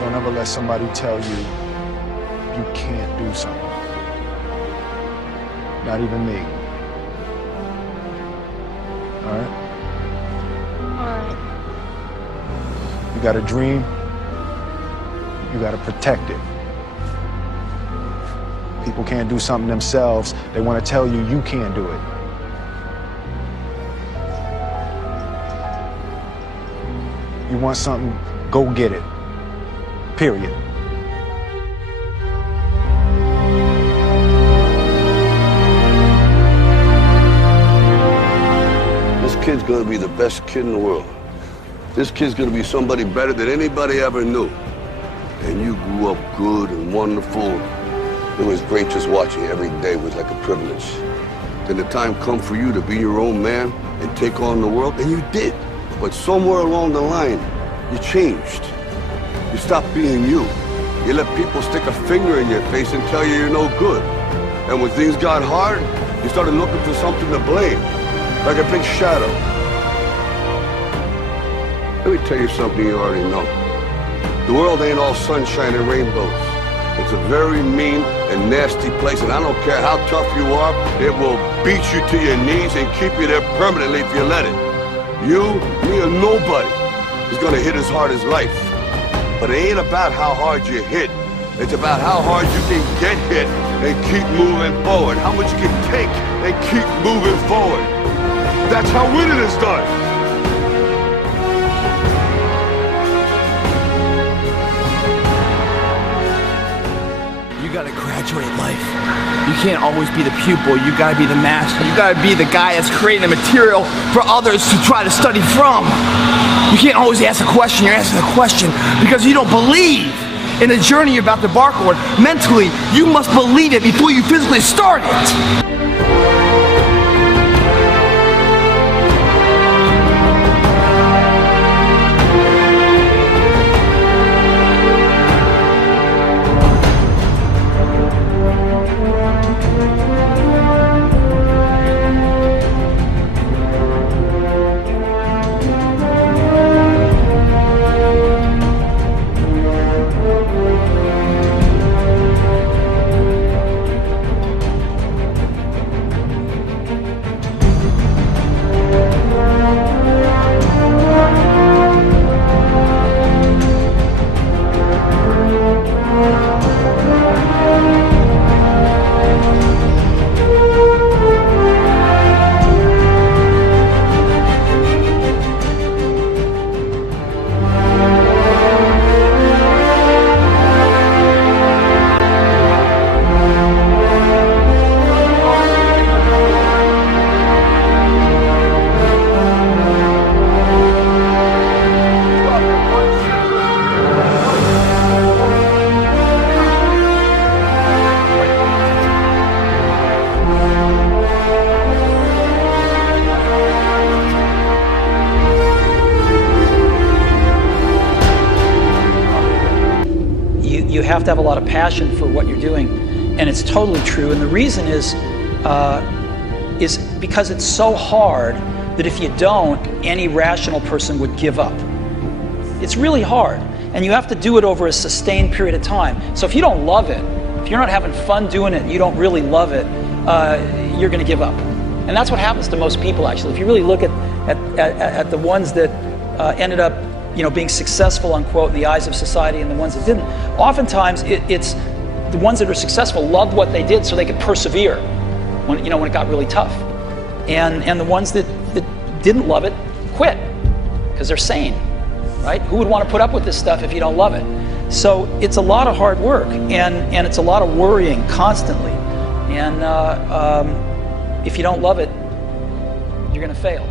Don't ever let somebody tell you you can't do something. Not even me. All right? All right. You got a dream, you got to protect it. People can't do something themselves. They want to tell you you can't do it. You want something, go get it. Period. This kid's gonna be the best kid in the world. This kid's gonna be somebody better than anybody ever knew. And you grew up good and wonderful. It was great just watching you. Every day was like a privilege. Then the time come for you to be your own man and take on the world, and you did. But somewhere along the line, you changed. You stopped being you. You let people stick a finger in your face and tell you you're no good. And when things got hard, you started looking for something to blame, like a big shadow. Let me tell you something you already know. The world ain't all sunshine and rainbows. It's a very mean and nasty place, and I don't care how tough you are, it will beat you to your knees and keep you there permanently if you let it. You, me, or nobody is gonna hit as hard as life. But it ain't about how hard you hit. It's about how hard you can get hit and keep moving forward. How much you can take and keep moving forward. That's how winning is done. You gotta graduate life. You can't always be the pupil, you gotta be the master. You gotta be the guy that's creating the material for others to try to study from. You can't always ask a question, you're asking a question because you don't believe in the journey you're about to embark on. Mentally, you must believe it before you physically start it. You have to have a lot of passion for what you're doing, and it's totally true. And the reason is because it's so hard that if you don't, any rational person would give up. It's really hard, and you have to do it over a sustained period of time. So if you don't love it, if you're not having fun doing it, you don't really love it, you're going to give up. And that's what happens to most people, actually. If you really look at the ones that ended up being successful, unquote, in the eyes of society, and the ones that didn't. Oftentimes, it's the ones that are successful loved what they did so they could persevere when it got really tough. And the ones that didn't love it quit because they're sane, right? Who would want to put up with this stuff if you don't love it? So it's a lot of hard work, and it's a lot of worrying constantly. And if you don't love it, you're going to fail.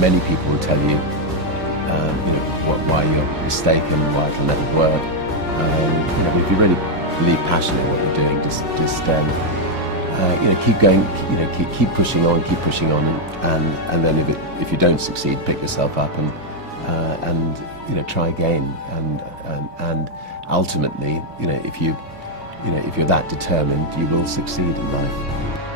Many people will tell you, why you're mistaken, why it'll never work. If you really believe passionately in what you're doing, just keep going, keep pushing on, and then if you don't succeed, pick yourself up and try again, and ultimately, if you're that determined, you will succeed in life.